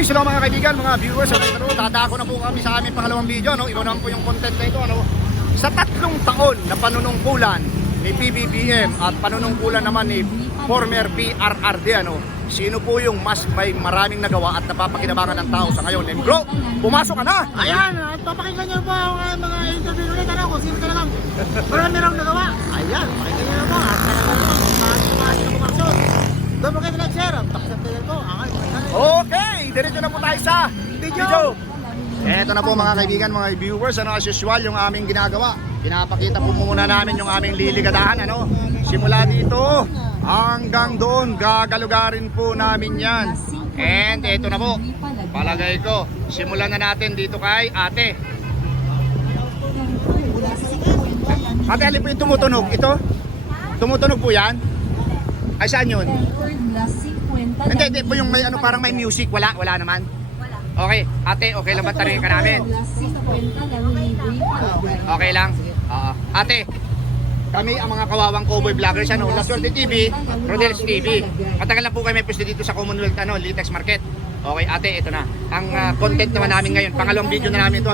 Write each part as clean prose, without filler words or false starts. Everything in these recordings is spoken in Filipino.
Peace hello mga kaibigan, mga viewers. Dadako na po kami sa aming pangalawang video. Ikaw naman po yung content na ito. Sa 3 taon na panunungkulan ni PBBM at panunungkulan naman ni former PRRD, sino po yung mas may maraming nagawa at napapakinabangan ng tao sa ngayon? And bro, pumasok ka na! Ayan, at papakinggan niyo po ang mga interview ulit kung sino talagang marami rang nagawa. Ayan, pakinggan niyo po at talagang na pumasok. Don't forget to like, share, at pakisabtayan po ang Okay, diretso na po tayo sa video. Eto na po mga kaibigan, mga viewers, as usual yung aming ginagawa. Pinapakita po muna namin yung aming liligadahan, simula dito hanggang doon, gagalugarin po namin yan. And eto na po, palagay ko, simulan na natin dito kay ate. Ate, alin po yung tumutunog? Ito? Tumutunog po yan? Ay, saan yun? Hindi po yung may parang may music, wala naman. Okay, ate, okay lang ba tarihin ka namin? Okay lang. Ate, kami ang mga kawawang cowboy vloggers, La Suerte TV, Rodel's TV. Matagal na po kami pwesto dito sa Commonwealth, Litex Market. Okay, ate, ito na. Ang content naman namin ngayon, pangalawang video na namin ito,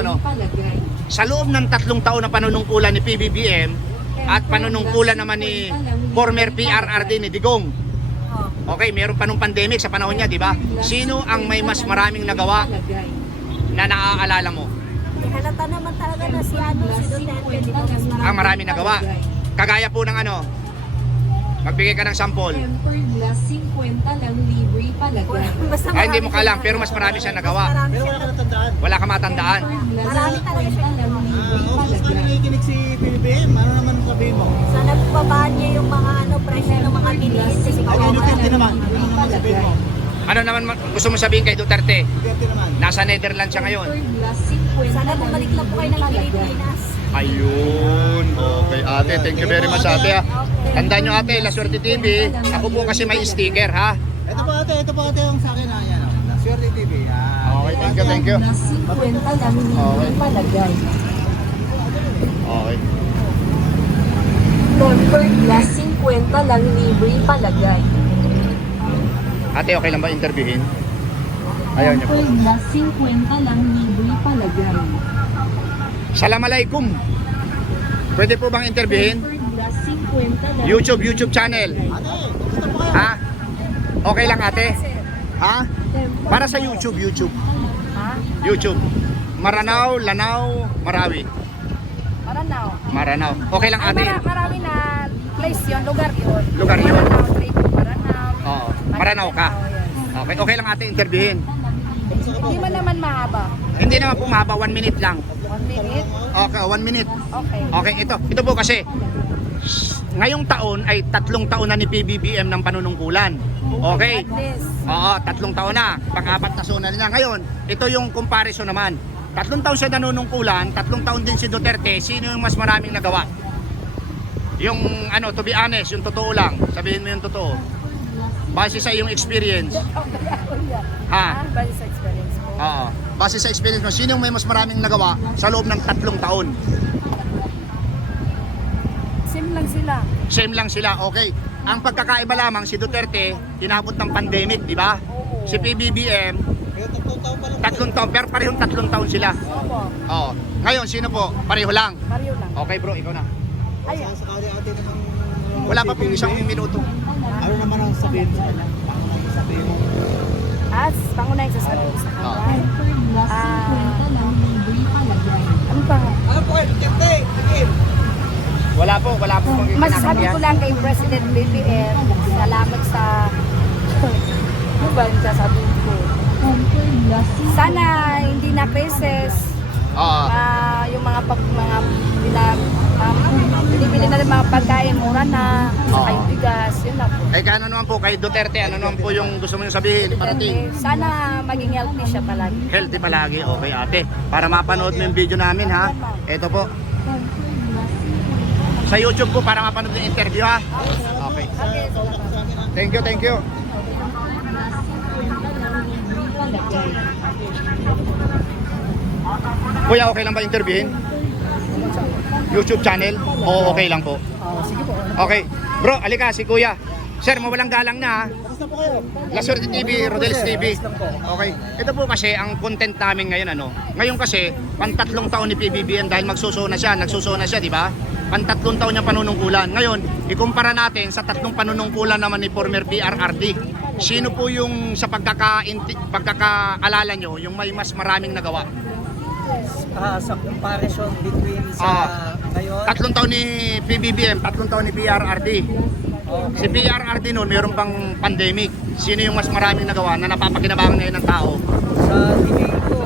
Sa loob ng 3 taon na panunungkulan ni PBBM at panunungkulan naman ni former PRRD ni Digong. Okay, meron pa nung pandemic sa panahon niya, di ba? Sino ang may mas maraming nagawa na naaalala mo? Halata naman talaga na si Duterte. Ang maraming nagawa. Kagaya po ng magbigay ka ng sample. Ay, hindi mo kalam, pero mas marami siya nagawa. Pero wala ka natandaan. Wala ka matandaan. Marami talaga siya. Kung saan nakikinig si PBBM, ano naman sabihin mo? Sana babaan niya yung mga presyo ng mga bilihin. Kasi Duterte naman, ano naman sabihin mo? Ano naman gusto mo sabihin kay Duterte? Duterte naman. Nasa Netherlands siya ngayon. sana bumalik lang po kayo ng Pilipinas. Ayun. Okay, ate. Thank you very much, ate. Tandaan nyo, ate, La Suerte TV. Ako po kasi may sticker, ha? Ito po ate yung sa akin na yan. La Suerte TV. Okay, thank you. Okay. Tempered glass 50 lang libre palagay. Ate, okay lang ba interviewin? Ayaw niyo po. Tempered glass 50 lang libre palagay. Assalamualaikum. Pwede po bang interviewin? Tempered glass 50 lang. YouTube channel. Ate, gusto po kayo? Ha? Okay lang, ate? Ha? Para sa YouTube. YouTube. Maranao, Lanao, Marawi. Maranao. Okay lang, ate? Marami na place yun, lugar yun. Lugar yun. Maranao, Trade, Maranao. Oo. Maranao ka. Yes. Okay lang, ate, interviewin. Hindi man naman mahaba. Hindi naman po mahaba, 1 minute lang. 1 minute. Okay, 1 minute. Okay. Okay, ito po kasi ngayong taon ay 3 taon na ni PBBM ng panunungkulan. Okay. Yes. Oo, 3 taon na. Pang-4 na zona niya. Ngayon, ito yung comparison naman. 3 taon siya nanunungkulan, 3 taon din si Duterte. Sino yung mas maraming nagawa? Yung to be honest, yung totoo lang. Sabihin mo yung totoo. Base sa iyong experience. Ha? Base sa experience mo. Oo. Base sa experience mo, sino yung may mas maraming nagawa sa loob ng 3 taon? Same lang sila. Same lang sila, okay. Ang pagkakaiba lamang, si Duterte, tinabot ng pandemic, di ba? Si PBBM, Pero 3 taon pa lang. 3 taon, pero parehong 3 taon sila. Opo. Oo. Ngayon, sino po? Pareho lang. Pareho lang. Okay bro, ikaw na. Ayun. Saan sakali ate naman. Wala pa pong 1 minuto. Ano naman ang sabihin mo? Ano naman sabihin mo? Pangunahing sasabihin ko sa kanila. Tempered glass 50 lang libre palagay. Ano pa? Ano po kayo? Duterte! Sige! Wala po pong Masasabi ko lang kay President BBM, salamat sa ano ba yung sasabihin ko? Tempered glass Sana hindi na cases Oo. yung mga binibili na ng mga pagkain, mura na, saka yung bigas, yun na po. Ano naman po kay Duterte, ano naman po yung gusto mo yung sabihin? Parating. Sana maging healthy siya palagi. Healthy palagi, okay ate. Para mapanood mo yung video namin ha. Ito po. Sa YouTube po para mapanood yung interview ha. Okay. Thank you. Kuya, okay lang ba interviewin? YouTube channel? Oo, okay lang po. Sige po. Okay. Bro, alika si Kuya. Sir, mawalang galang na ha. Kamusta po kayo? La Suerte TV, Rodel's TV. Ayos lang po. Okay. Ito po kasi ang content namin ngayon ano. Ngayon kasi pantatlong taon ni PBBM dahil nagsusuna siya, di ba? Pantatlong taon niya panunungkulan. Ngayon, ikumpara natin sa tatlong panunungkulan naman ni former PRRD. Sino po yung sa pagkakaalala nyo, yung may mas maraming nagawa? Sa comparison between sa ngayon, Tatlong taon ni PBBM, tatlong taon ni PRRD. Si PRRD noon, mayroon pang pandemic. Sino yung mas maraming nagawa na napapakinabangan ngayon ng tao? sa tingin ko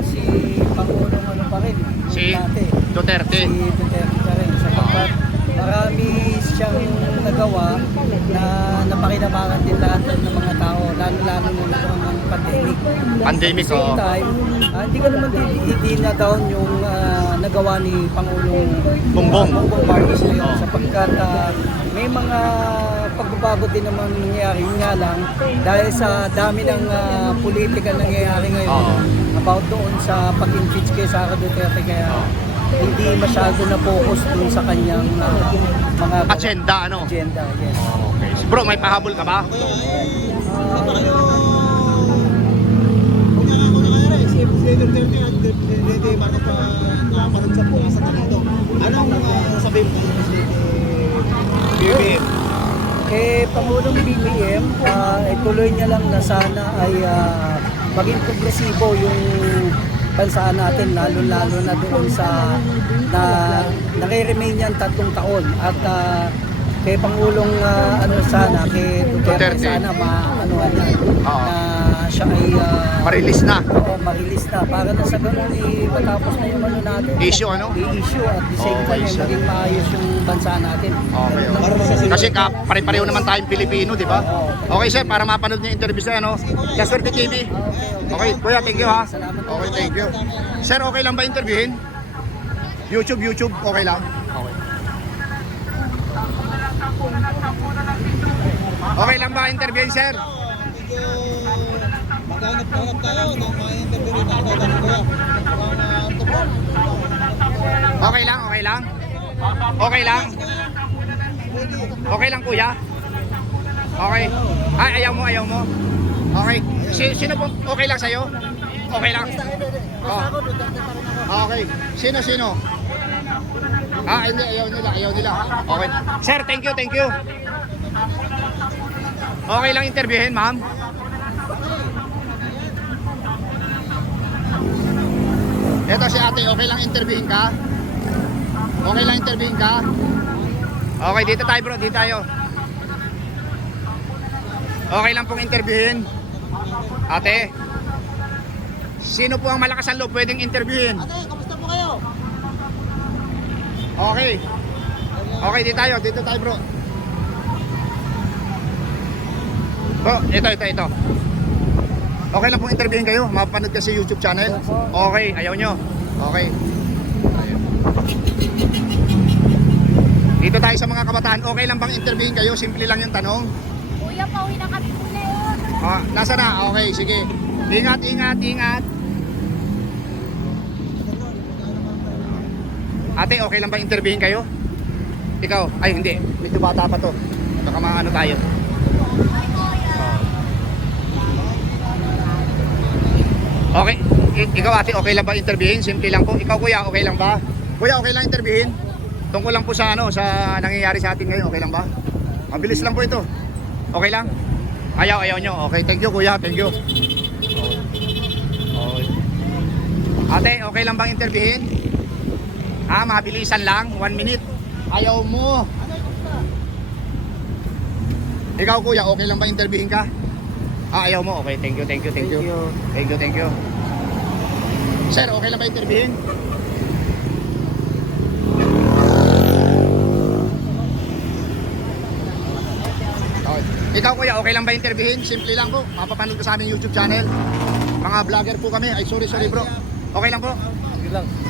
si Pangulong ano pa rin, Si dati, Duterte. si Duterte pa rin sapagkat marami siyang nagawa na napakinabangan din lahat ng mga tao, lalo nung nagkaroon ng pandemic. Pandemic, At the same oo. time, hindi ko naman hindi na down yung nagawa ni Pangulong Bongbong. Marcos ngayon sapagkat may mga pagbabago din naman nangyayari. Yun nga lang, dahil sa dami ng politika nangyayari ngayon Oo. about doon sa pag-impeach kay Sara Duterte, kaya hindi masyado na focus dun sa kanyang mga Agenda, ano? agenda, yes. Okay. Bro, may pahabol ka ba? Ano ba kayo? Kung nangyari, si Duterte at Presidente Marcos pa parang sa po sa dito. Anong sabihin mo kay Presidente BBM? Kay Pangulong BBM, ituloy niya lang na sana ay maging progresibo yung bansa natin, lalo-lalo na doon sa nare-remain yan 3 taon at kay Pangulong sana kay Duterte Duterte. sana maanuhan yan Oo. na siya ay Marilis na. marilis na para na sa ganun matapos na yung ano natin Issue, ano? i-issue at the same time issue. maging maayos yung bansa natin. Okay, okay. Kasi pare-pareho naman tayong Pilipino, di ba? Okay, sir, para mapanood niyo yung interview sa ano, La Suerte TV. Okay, kuya, thank you ha. Okay, thank you. Sir, okay lang ba interviewin? YouTube, okay lang? Okay. Okay lang ba interviewin, sir? Medyo maghanap-hanap tayo ng mga interview rin natin ng kuya. Okay lang, okay lang? Okay lang? Okay lang, kuya? Okay. Ay, ayaw mo. Okay. Sino po okay lang sa'yo? Okay lang? Oh. Okay. Sino? Hindi, ayaw nila. Okay. Sir, thank you. Okay lang interviewin, ma'am? Eto si ate, okay lang interviewin ka? Okay lang interviewin ka? Okay, dito tayo bro, dito tayo. Okay lang pong interviewin. Ate, sino po ang malakas ang loob pwedeng interviewin? Ate, kamusta po kayo? Okay. Okay, dito tayo bro. Bro, ito. Okay lang pong interviewin kayo, mapapanood ka sa YouTube channel. Okay, ayaw nyo. Okay. Dito tayo sa mga kabataan, okay lang bang interviewin kayo? Simple lang yung tanong. Kuya, pauwi na kami po ngayon. Nasa na? Okay, sige. Ingat. Ate, okay lang ba interviewin kayo? Ikaw? Ay, hindi. Medyo bata pa to. Baka mga ano tayo. Okay. Ikaw ate, okay lang ba interviewin? Simple lang po. Ikaw kuya, okay lang ba? Kuya, okay lang interviewin? Tungkol lang po sa ano, sa nangyayari sa atin ngayon. Okay lang ba? Mabilis lang po ito. Okay lang? Ayaw nyo. Okay, thank you kuya, thank you. Okay. Ate, okay lang bang interviewin? Mabilisan lang, 1 minute. Ayaw mo. Ikaw kuya, okay lang bang interviewin ka? Ayaw mo. Okay, thank you. Thank you. Sir, okay lang ba interviewin? Okay. Ikaw kuya, okay lang ba interviewin? Simple lang po. Mapapanood ko sa aming YouTube channel. Mga vlogger po kami. Ay, sorry bro. Okay lang po?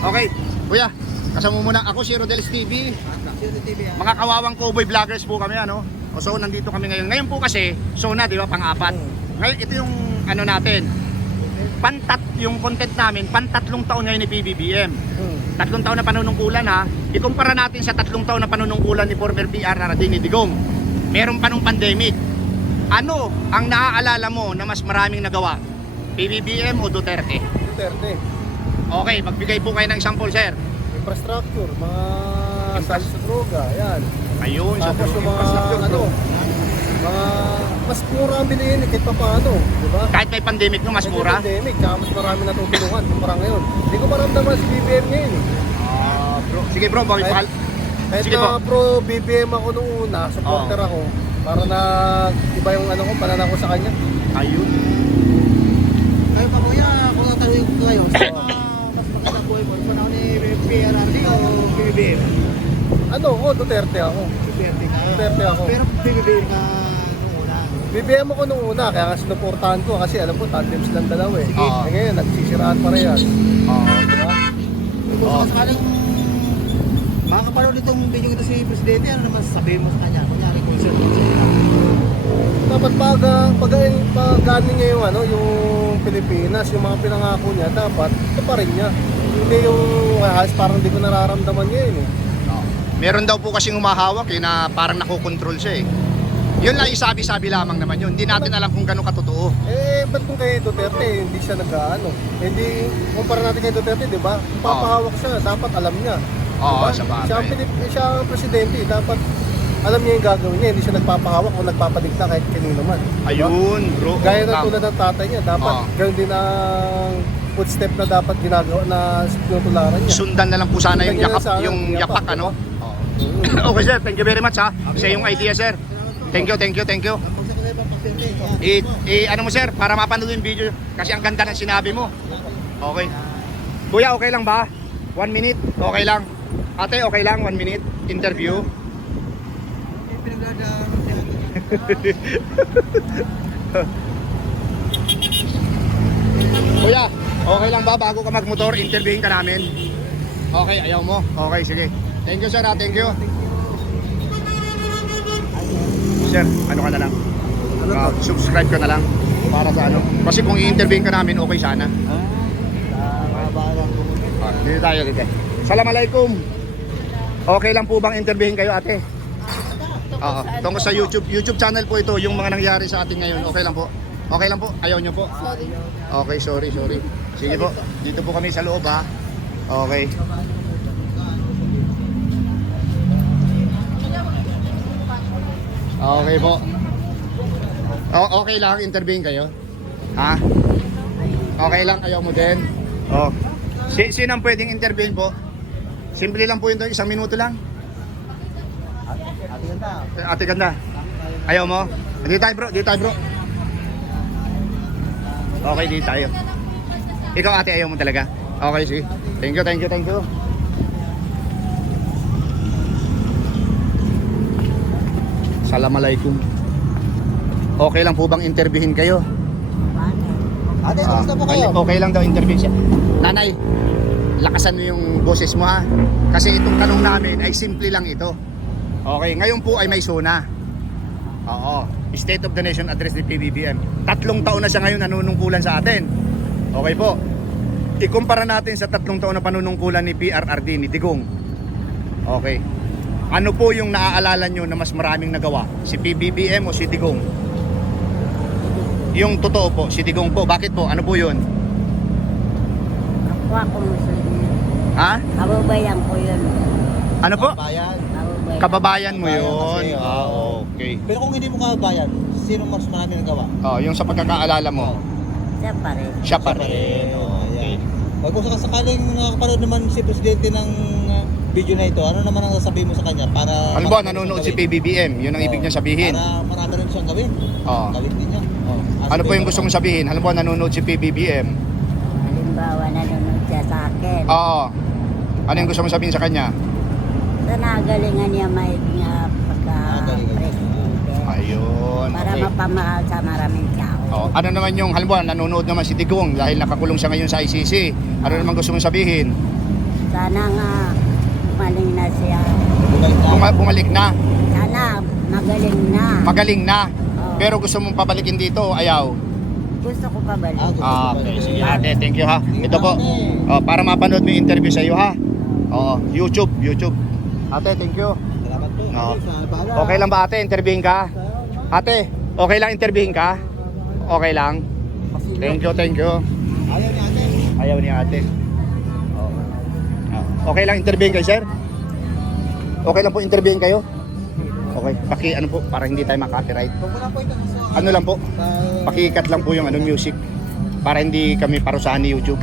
Okay. Kuya, kasama mo muna. Ako si Rodel's TV. Mga kawawang cowboy vloggers po kami, ano? So, nandito kami ngayon. Ngayon po kasi, na, di ba, pang-apat. Ngayon, ito yung ano natin. Yung content namin, pantatlong taon ngayon ni PBBM. 3 taon na panunungkulan ha. Ikumpara natin sa 3 taon na panunungkulan ni former PRRD ni Digong. Meron pa nung pandemic. Ano ang naaalala mo na mas maraming nagawa? PBBM o Duterte? Duterte. Okay, magbigay po kayo ng example, sir. Infrastructure, mga sali sa droga, yan. Ayun, sa Tapos yung mga infrastructure, bro. mga mas mura ang bilihin kahit pa paano, di ba? Kahit may pandemic no, mas Kasi mura. pandemic, kaya mas marami natutulungan kumpara ngayon. Hindi ko maramdaman si BBM ngayon eh. Bro. Sige bro, bakit Kahit- mahal? Kahit Sige na po. pro BBM ako nung una, supporter ako, para na iba yung ano ko, pananaw ko sa kanya. Ayun. Kayo pa kuya, kung tatanungin ko kayo, sa mas maganda buhay mo, sa ni PRRD o BBM? Ano ko, Duterte ako. Duterte ka? Duterte ako. Pero BBM ka nung una? BBM ako nung una, kaya nga sinuportahan ko kasi alam ko, tandems lang dalawa eh. Oo. Eh ngayon, nagsisiraan parehas. Oo. Diba? Oo. Sakaling makakapanood itong video ito si Presidente, ano naman sabihin mo sa kanya? Kunyari, conservative siya. Dapat pag-ganin niya yung, ano, yung Pilipinas, yung mga pinangako niya, dapat ito pa rin niya. Hindi yung halos parang hindi ko nararamdaman ngayon eh. Meron daw po kasing humahawak na parang nakokontrol siya eh. Yun lang, isabi-sabi lamang naman yun. Hindi natin alam kung gano'ng katotoo. Eh, ba't kung kay Duterte, hindi siya nag-ano? Hindi, kumpara natin kay Duterte, di ba? Kung papahawak siya, dapat alam niya. Oo, Diba? sa bagay. Siya ang presidente, dapat alam niya yung gagawin niya, hindi siya nagpapahawak o nagpapadikta kahit kanino man. Diba? Ayun, bro. Gaya na tulad ng tatay niya, dapat Oo. ganoon din ang footstep na dapat ginagawa na tinutularan niya. Sundan na lang po sana yung Sundan niya yakap, sana yung yung yapak, yapak, ano? Mm. Okay sir, thank you very much ha. Sa yung idea sir. Thank you, thank you, thank you. Ano mo sir, para mapanood yung video kasi ang ganda ng sinabi mo. Okay. Kuya, okay lang ba? 1 minute? Okay lang. Ate, okay lang? 1 minute? Interview? Kuya, okay lang ba bago ka magmotor, interviewin ka namin? Okay, ayaw mo? Okay, sige. Thank you sir ha, thank you. Sir, ano ka na lang? Subscribe ka na lang para sa ano. Kasi kung i-interviewin ka namin, okay sana. Dito tayo, dito. Assalamualaikum. Okay lang po bang interviewin kayo ate? Oo, tungkol sa YouTube channel po ito, yung mga nangyari sa atin ngayon. Okay lang po. Okay lang po, ayaw nyo po. Okay, sorry. Sige po, dito po kami sa loob ha. Okay. Okay po. Okay lang, interviewin kayo? Ha? Okay lang, ayaw mo din? Oh. Sino ang pwedeng interviewin po? Simple lang po yun, 1 minuto lang. Ate ganda. Ayaw mo? Dito tayo bro. Okay, dito tayo. Ikaw ate, ayaw mo talaga? Okay, sige. Thank you. Assalamualaikum. Okay lang po bang interviewin kayo? Ate, kamusta po kayo? Okay lang daw interview siya. Nanay, lakasan mo yung boses mo ha. Kasi itong tanong namin ay simple lang ito. Okay, ngayon po ay may SONA. Oo, State of the Nation Address ni PBBM. 3 taon na siya ngayon nanunungkulan sa atin. Okay po. Ikumpara natin sa 3 taon na panunungkulan ni PRRD, ni Digong. Okay. Ano po yung naaalala nyo na mas maraming nagawa? Si PBBM o si Digong? Yung totoo po, si Digong po. Bakit po? Ano po yun? Ako Muslim. Ha? Kababayan ko yun. Ano po? Bayan. Kababayan mo yun. Kababayan kasi, Okay. Pero kung hindi mo kabayan, sino mas marami nagawa? Yung sa pagkakaalala mo, Siya pa rin. siya pa rin. Okay. Kung sakaling nakakapanood naman si Presidente ng video na ito, ano naman ang sasabihin mo sa kanya para... Halimbawa, nanonood si PBBM, yun ang ibig niya sabihin. Para marami rin siyang gawin. Oo. Gawin din niya. Ano po yung gusto mong sabihin? Halimbawa, nanonood si PBBM. Halimbawa, nanonood siya sa akin. Oo. Ano yung gusto mong sabihin sa kanya? Sa nagalingan niya may pagka-presidente. Ayun. Para Okay. mapamahal sa maraming tao. Ano naman yung, halimbawa, nanonood naman si Digong dahil nakakulong siya ngayon sa ICC. Ano naman gusto mong sabihin? Sana nga maling na siya. Bumalik na. Sana magaling na. Magaling na. Oo. Pero gusto mong pabalikin dito, ayaw. Gusto ko pabalik. Okay, sige ate, thank you ha. Ito po, para mapanood mo yung interview sa iyo ha. YouTube. Ate, thank you. Salamat po. Okay lang ba ate, interviewin ka? Ate, Okay lang interviewin ka? Okay lang. Thank you, thank you. Ayaw ni ate. Ayaw ni ate. Okay lang interviewin kayo, sir? Okay lang po interviewin kayo? Okay, ano po, para hindi tayo makaka-copyright. Kung wala po ito. Ano lang po, pakikat lang po yung music para hindi kami parusahan ni YouTube.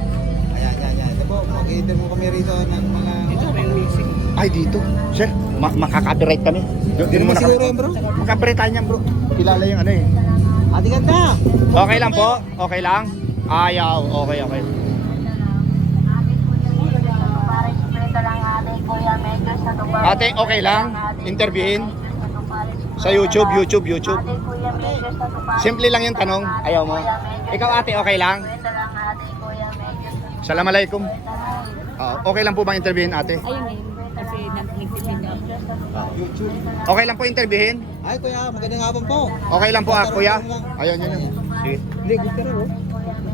Ayan. Ito po, mag-interview kami rito ng mga... Ito po yung music. Ay, dito. Sir, makaka-copyright kami. Di mo na siguro yun, bro. Makaka-copyright tayo niyan, bro. Kilala yung ano eh. Ate ganda. Okay lang po? Okay lang? Ayaw. Okay. Ate, okay lang? Interviewin? Sa YouTube. Simple lang yung tanong. Ayaw mo. Ikaw ate, okay lang? Assalamualaikum. Okay lang po bang interviewin ate? Ayun eh, kasi nagtitinda ako. Okay lang po interviewin? Ay kuya, magandang hapon po. Okay lang po kuya? Ayun yun. Sige. Hindi, gusto rin oh.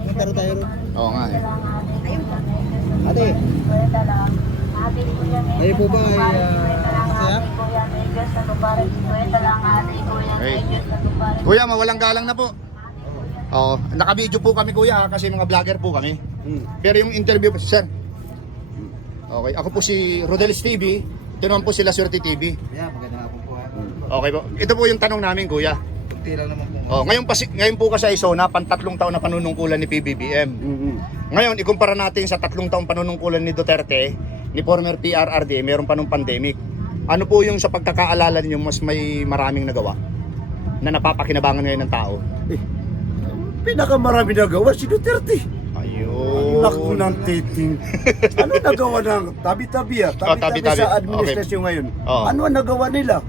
Punta rin tayo rin. Oo nga eh. Ate, kayo po ba ay masaya? Okay. Kuya, mawalang galang na po. Oo, naka-video po kami kuya kasi mga vlogger po kami. Pero yung interview po sir. Okay, ako po si Rodelis TV. Ito naman po sila Swerte TV. Yeah, magandang hapon po ha. Okay po. Ito po yung tanong namin kuya. Kunti lang naman po. Ngayon po kasi Isona, pan-3 taon na panunungkulan ni PBBM. Ngayon, ikumpara natin sa 3 taong panunungkulan ni Duterte, ni former PRRD, meron pa nung pandemic. Ano po yung sa pagkakaalala niyo mas may maraming nagawa na napapakinabangan ngayon ng tao? Pinakamarami nagawa si Duterte. Ayun. Naku ng titing. Ano nagawa ng tabi-tabi tabi-tabi. sa administrasyon ngayon? Oh. Ano ang nagawa nila?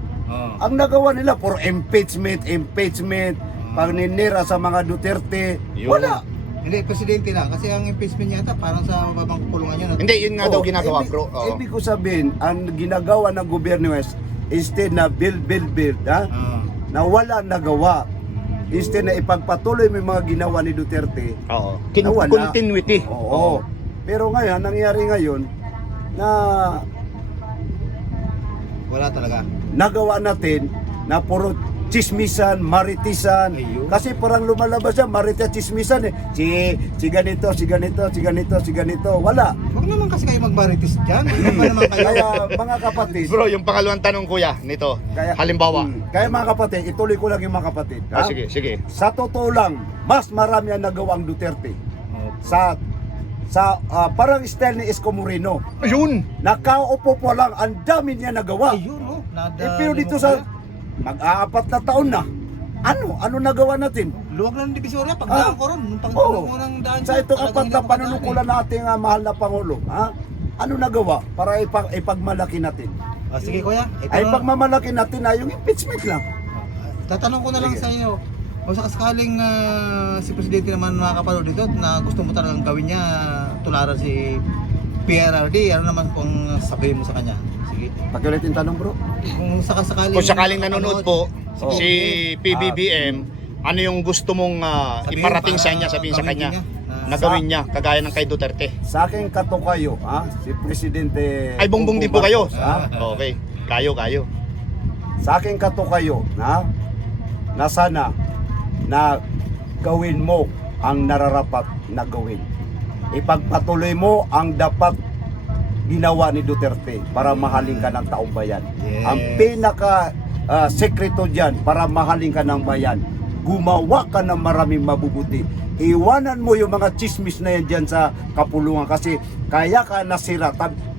Ang nagawa nila for impeachment, pagninira sa mga Duterte. Yun. Wala. Hindi, presidente lang. Kasi ang impeachment yata parang sa mababang kulungan yun. Hindi, yun nga daw ginagawa ibig, bro. Oo. Ibig ko sabihin, ang ginagawa ng gobyerno is instead na build, ha? Na wala nagawa. Instead na ipagpatuloy mo yung mga ginawa ni Duterte. Oo. Nawala. Continuity. Oo. Pero ngayon, nangyari ngayon na Wala talaga. nagawa natin na puro chismisan, maritisan. Ayun. Kasi parang lumalabas siya, marites chismisan eh. Si ganito. Wala. Huwag naman kasi kayo magmaritis dyan. Ano ba naman kayo? Kaya mga kapatid, Bro, yung pangalawang tanong kuya nito. Halimbawa. Kaya mga kapatid, ituloy ko lang yung mga kapatid. Ha? Sige. Sa totoo lang, mas marami ang nagawa ang Duterte. Sa parang style ni Isko Moreno. Ayun. Nakaupo po lang, ang dami niya nagawa. Ayun oh. Pero dito sa mag-aapat na taon na, ano nagawa natin? luwag lang ng Divisoria, pagdaan ko ron. Nung Oo. unang daan Sa itong apat na panunukulan nating mahal na Pangulo, ha? Ano nagawa para ipagmalaki natin? sige kuya, Ay pagmamalaki natin na yung impeachment lang. tatanong ko na lang sa iyo. O sakaling si Presidente naman makakapanood dito na gusto mo talagang gawin niya tularan si PRRD, ano naman kung sabihin mo sa kanya? Sige. Pakiulitin tanong bro. Kung Kung sakaling nanonood po Oo. si PBBM, ano yung gusto mong Sabihin iparating sa para niya, sabihin sa gawin kanya niya, na gawin niya kagaya ng kay Duterte. Sa aking katukayo, ha? Si Presidente Ay, bongbong din po kayo. Marcos, ha? Okay. Kayo. Sa aking katukayo, na sana na gawin mo ang nararapat na gawin. Ipagpatuloy mo ang dapat ginawa ni Duterte para mahalin ka ng taong bayan. Yes. Ang pinaka sekreto diyan para mahalin ka ng bayan, gumawa ka ng maraming mabubuti. Iwanan mo yung mga chismis na yan dyan sa kapulungan kasi kaya ka nasira.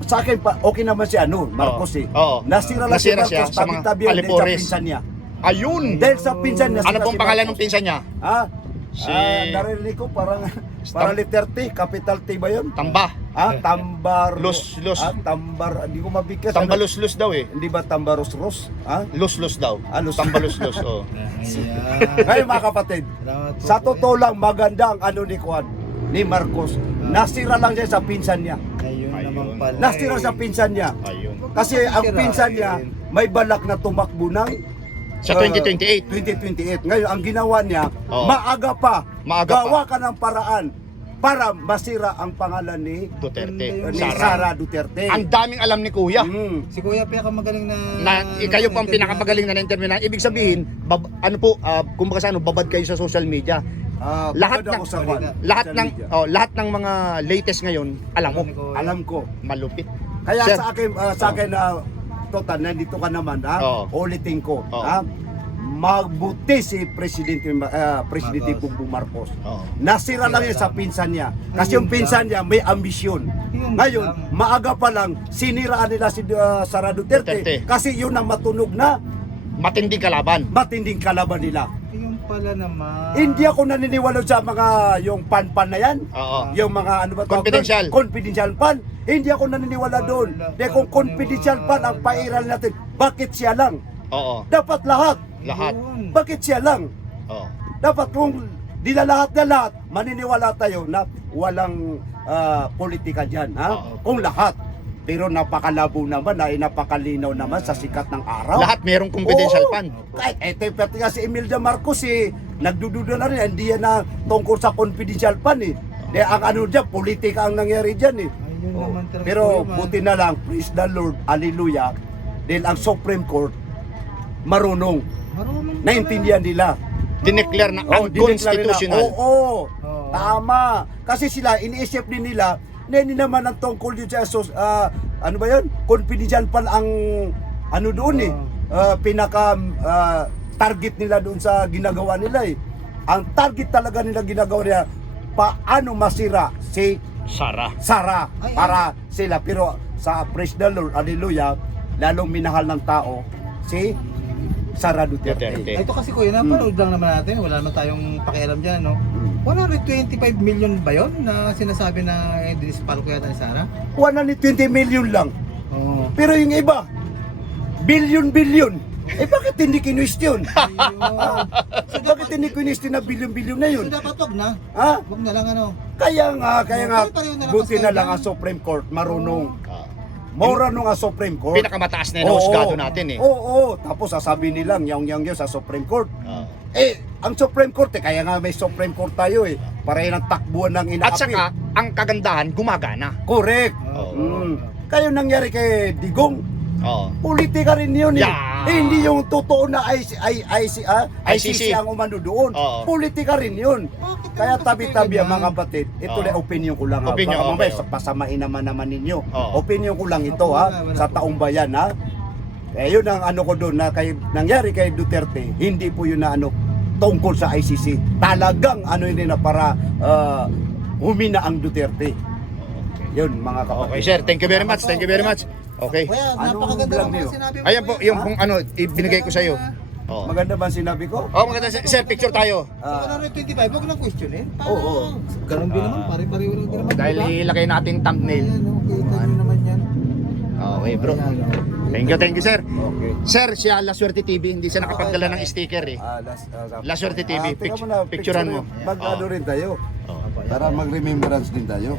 Sa akin pa, okay naman si Marcos eh. Oo. Nasira lang si Nasira siya Marcos, sa mga tabi-tabi yan din sa alipores. pinsan niya. Ayun. Dahil sa pinsan niya. Ano pong pangalan ng pinsan niya? Ha? Si Narinig ko parang letter T, capital T ba yun? Tamba. Tambar. Los. Tambar, hindi ko mabigkas. Tambalus-lus daw eh. Hindi ba Tambaros-ros? Lus daw. Los. Tambalus-lus. Oh. Ngayon mga kapatid, sa totoo lang maganda ang ni Marcos. Nasira lang siya sa pinsan niya. Ayun Ayun. naman pala. Nasira sa pinsan niya. Ayun. Kasi ang pinsan niya may balak na tumakbo ng Sa 2028. 2028. Ngayon, ang ginawa niya, Oo. maaga pa. Maaga pa. Gawa ka ng paraan para masira ang pangalan ni Duterte. Sara Duterte. Ang daming alam ni Kuya. Si Kuya pinakamagaling Na kayo po ang pinakamagaling na interview na ibig sabihin kumbaga sa babad kayo sa social media. Lahat Bukod ako ng- sa kwan, Lahat social ng media. lahat ng mga latest ngayon, alam mo, alam ko. malupit. Kaya Sir. sa akin total nandito ka naman Oo. ulitin ko Oo. magbuti si Presidente Bongbong Marcos. Oo. Nasira lang yan sa pinsan niya. Kasi yung pinsan niya may ambisyon. Ngayon, maaga pa lang siniraan nila si Sara Duterte, Duterte. kasi yun ang matunog na Matinding kalaban. matinding kalaban nila. Yung pala naman. Hindi ako naniniwala sa mga yung pan-pan na yan. Oo. Yung mga ano ba tawag Confidential. doon? Confidential pan. Hindi ako naniniwala doon. Dahil kung confidential pan ang pairal natin, bakit siya lang? Oo. Dapat lahat. Lahat. Bakit siya lang? Oo. Dapat kung di na lahat na lahat, maniniwala tayo na walang politika dyan. Ha? Oo. Kung lahat. Pero napakalabo naman, napakalinaw naman sa sikat ng araw. Lahat merong confidential Oo. pan. Kahit pati nga si Imelda Marcos nagdududa na rin, hindi yan na tungkol sa confidential pan De, ang ano dyan, politika ang nangyari dyan Ayun naman talaga, Pero Kuya, man. buti na lang, praise the Lord, hallelujah. Dahil ang Supreme Court, marunong, Marunong naintindihan nila. Dineclare na dineclare nila, unconstitutional. Oo, Oo. tama. Kasi sila, iniisip din nila, na hindi naman ang tungkol dito sa, ano ba yun? Confidential pan ang, ano doon pinaka target nila doon sa ginagawa nila Ang target talaga nila ginagawa nila, paano masira si Sara. Sara para sila. Pero sa praise the Lord, hallelujah, lalong minahal ng tao si Sara Duterte. Duterte. Ito kasi Kuya, napanood lang naman natin. Wala naman tayong pakialam dyan, no? 125 million ba yun na sinasabi na dinispal ko yata ni Sara? 120 million lang. Oo. Pero yung iba, billion. Bakit hindi kinwestiyon? Bakit hindi kinwestiyon na billion na yun? So dapat wag na. Ha? Wag na lang ano. Kaya nga, Pareho na lang buti kasi na lang yan. ang Supreme Court, marunong. Ah. Marunong ang Supreme Court. Pinakamataas na yung husgado natin Oo, tapos sasabihin nilang yung sa Supreme Court. Ah. Ang Supreme Court, kaya nga may Supreme Court tayo para yan ang takbuhan ng inaapi. At saka, ang kagandahan, gumagana. Correct. Oo. Kaya nangyari kay Digong, Oo. politika rin yun Yeah. Hindi yung totoo na ICC ang umano doon. Oo. Politika rin yun. Kaya tabi-tabi ang mga kapatid. Ito Oo. na opinion ko lang. Opinion, Baka mamaya okay. pasamain naman ninyo. Oo. Opinion ko lang ito sa taong bayan yun ang ano ko doon na nangyari kay Duterte. Hindi po yun na tungkol sa ICC. Talagang yun na para humina ang Duterte. Yun mga kapatid. Okay, sir. Thank you very much. Thank you very much. Okay. Kuya, Anong napakaganda vlog naman niyo? sinabi mo. Ayan po, Kuya. yung kung ibinigay ko sa iyo. Oo. Maganda ba ang sinabi ko? Oh, maganda. Sir, picture tayo. Sa 125, wag lang question Oo. Ganun din naman, pare-pareho lang din naman. Dahil ilagay natin thumbnail. Ayan, kita nyo naman yan. Okay, bro. Thank you, sir. Okay. Sir, siya La Suerte TV, hindi siya nakapagdala ng sticker La Suerte TV, picturean mo. Mag-ano rin tayo. Para mag-remembrance din tayo.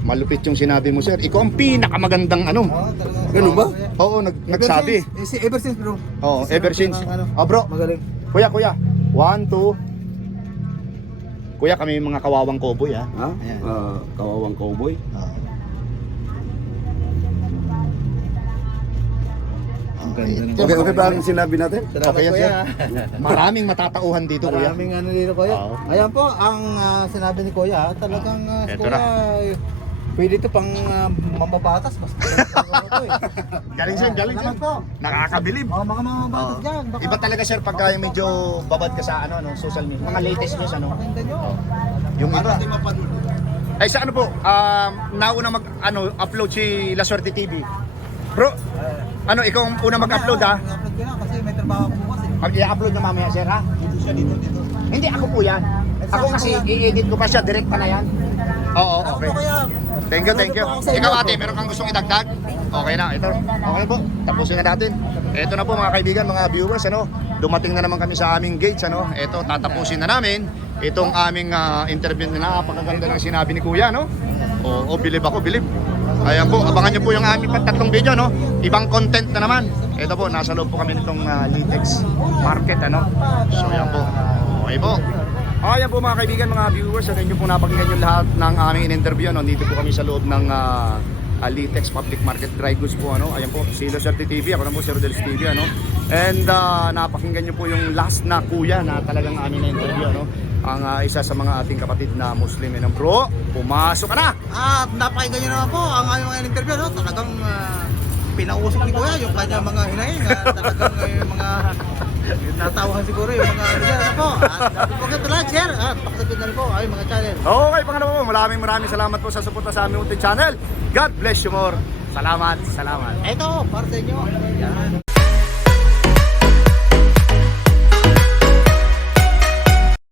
Malupit yung sinabi mo, sir. Ikaw ang pinakamagandang Oo, talaga. Ganun ba? Oo, nagsabi. Ever since bro. Oo, ever since. Oh, bro. Magaling. Kuya. 1, 2. Kuya, kami yung mga kawawang cowboy, ha? Ha? Kawawang cowboy. Okay ba ang sinabi natin? Okay yan, sir. Maraming matatauhan dito, kuya. Maraming ano dito Kuya. Oo. Ayan po, ang sinabi ni Kuya, talagang Eto Kuya, pwede ito pang mambabatas. Basta Galing, sir. Galing, sir. Naman po. Nakakabilib. Mga mambabatas dyan. Baka Iba talaga, sir, pagka medyo babad ka sa social media. Mga latest news, pakinggan nyo. Yung iba. Ay, sa ano po, nauna upload si La Suerte TV. Bro, ikaw ang una mag-upload, ha? I-upload ko na kasi may trabaho ako bukas I-upload na mamaya, sir, ha? Dito. Hindi, ako po yan. Ako kasi, i-edit ko pa siya, direkta na yan. Oo, okay. Thank you. Ikaw, ate, meron kang gustong idagdag? Okay na, ito. Okay po, tapusin na natin. Ito na po, mga kaibigan, mga viewers, dumating na naman kami sa aming gates, Ito, tatapusin na namin itong aming interview na napakaganda ng sinabi ni Kuya, Oo, bilib ako, bilib. Ayan po, abangan nyo po yung aming tatlong video, Ibang content na naman. Ito po, nasa loob po kami nitong Litex Market, So, yan po. Okay po. Ayan po mga kaibigan, mga viewers, at inyo po napakinggan yung lahat ng aming in-interview. No? Dito po kami sa loob ng Litex Public Market Dry Goods po. Ano? Ayan po, si Lucerte TV, ako na po si Rodel's TV. Ano? And napakinggan nyo po yung last na kuya na talagang aming na-interview. Ano? Ang isa sa mga ating kapatid na Muslim. Yan bro, pumasok ka na! At napakinggan nyo naman po ang aming mga interview, no? Talagang pinausok ni Kuya yung kanya mga hinaing. Talagang mga natawahan siguro yung mga ano dyan, ano po. At don't forget to like, share, at pakisabit na rin po ay mga channel. Okay, pangalawa po, maraming salamat po sa suporta sa aming munting channel. God bless you more. Salamat. Ito, para sa inyo. Yan.